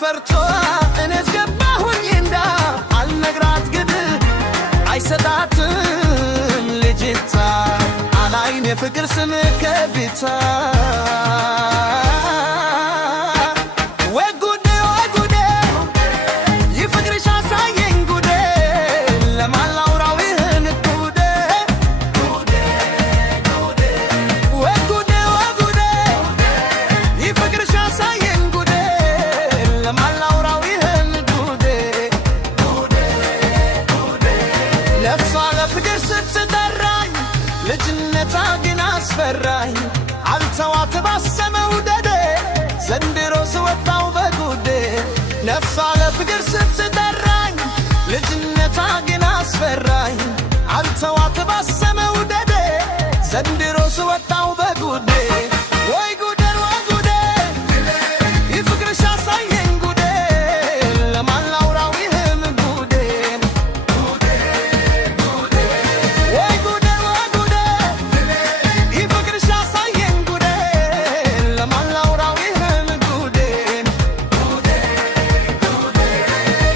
ፈርቶ እኔስ ገባሁኝ እንዳ አልነግራት ግድ አይሰጣትም ልጅታ አላይን የፍቅር ስም ከፊታ ወጉዴ ወጉዴ ይፍቅርሽ አሳየኝ ጉዴ ለማላውራው ይህን ጉዴ ወጉዴ ወጉዴ ይፍቅርሽ አሳየኝ ጉዴ ለማላውራው ይህን ጉዴ ለፍሷ ለፍቅር ስትጠራኝ ልጅነቷ ግን አስፈራኝ አልተዋት ባሰመው ደዴ ዘንድሮ ስወጣው በጉዴ ነፍሷ ለፍቅር ስትጠራኝ ልጅነቷ ግን አስፈራኝ አልተዋት ባሰመው ደዴ ዘንድሮ ስወጣው በጉዴ ወይ ጉዴ ወይ ጉዴ ይፍቅርሽ አሳየኝ ጉዴ ለማላውራው ይህም ጉዴ ወይ ጉዴ ወይ ጉዴ ይፍቅርሽ አሳየኝ ጉዴ ለማላውራው ይህም ጉዴ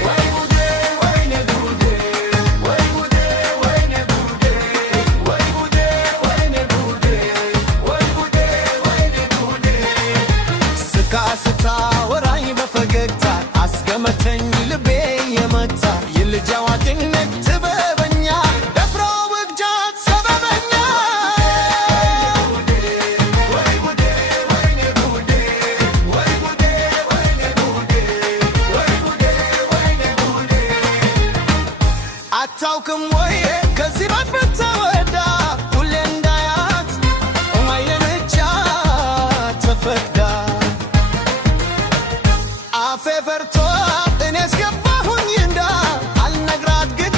ወይ ጉዴ ወይኔ ጉዴ ወይ ጉዴ ወይኔ ጉዴ ወይ ጉዴ ወይኔ ጉዴ ወይ ጉዴ ወይኔ ጉዴ ስታ ወራኝ በፈገግታ አስገመተኝ ልቤ የመታ የልጅ አዋቂነት ጥበበኛ ደፍሮ ውግጃት ሰበበኛ ወይ ጉዴ ወይኔ ጉዴ ወይ ጉዴ ወይኔ ጉዴ ወይ ጉዴ ወይኔ ጉዴ አታውቅም ወይ ከዚህ በፊት ተወዳ ሁሌ እንዳያት ማየን ብቻ ተፈቅዳ አፌ ፈርቶ እኔስ ገባሁኝ እንዳ አልነግራት ግድ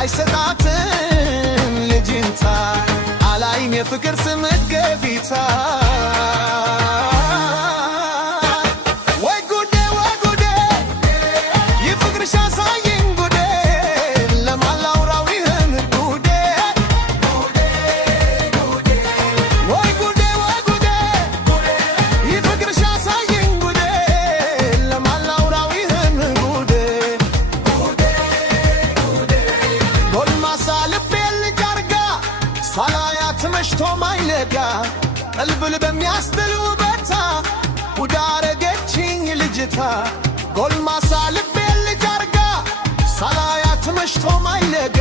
አይሰጣትም ልጅንታ አላይም የፍቅር ስም ገፊታ ወይ ጉዴ ወይ ጉዴ ይፍቅርሽ አሳየኝ ጉዴ ለማላውራው ይህን ጉዴ ወይ ጉዴ ወይ ጉዴ ይፍቅርሽ አሳየኝ ጉዴ ለማላውራው ይህን ጉዴ ጎልማሳ ልቤን ልጅ አርጋ ሳላያት መሽቶ ማይነጋ ቀልብል በሚያስጥል ውበታ ውዳ አረገችኝ ልጅታ ጎልማሳ ልቤን ልጅ አርጋ ሳላያት መሽቶ ማይነጋ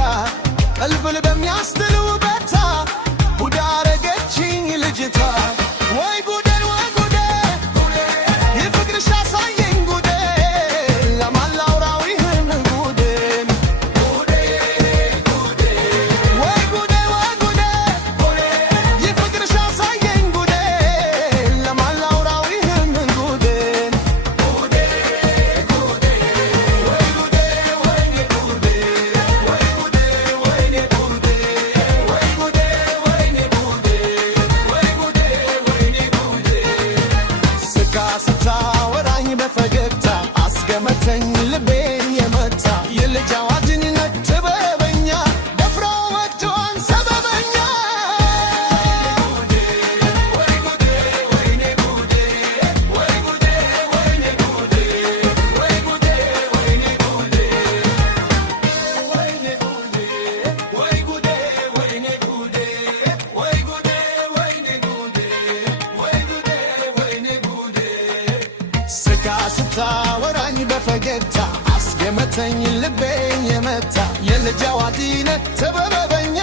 ቀልብል በሚያስጥል ውበታ ውዳ አረገችኝ ልጅታ ወይ ጉዴ ወይ ጉዴ ይፍቅርሽ አሳየኝ ጉዴ ለማላውራው ይህን ጉዴ ወይ ጉዴ ወይ ጉዴ ይፍቅርሽ አሳየኝ ጉዴ ለማላውራው ይህን ጉዴ ወይ ጉዴ ወይኔ ጉዴ ወይ ጉዴ ወይኔ ጉዴ ወይ ጉዴ ወይኔ ጉዴ ወይ ጉዴ ወይኔ ጉዴ ስታ ወራኝ በፈገግታ አስገመተኝ ልቤ የመታ የልጅ አዋጅነት ጥበበኛ ደፍሮ ወግቷን ሰበበኛ ወይ ጉዴ ወይኔ ጉዴ ወይ ጉዴ ወይኔ ጉዴ ወይ ጉዴ ወይኔ ጉዴ ወይኔ ጉዴ ወይ ጉዴ ወይኔ ጉዴ ወይ ጉዴ ወይኔ ጉዴ ወይ ጉዴ ወይኔ ጉዴ ስታ ወራኝ በፈገግታ አስገመተኝ ልቤ የመታ የልጅ አዋቂነት ጥበበኛ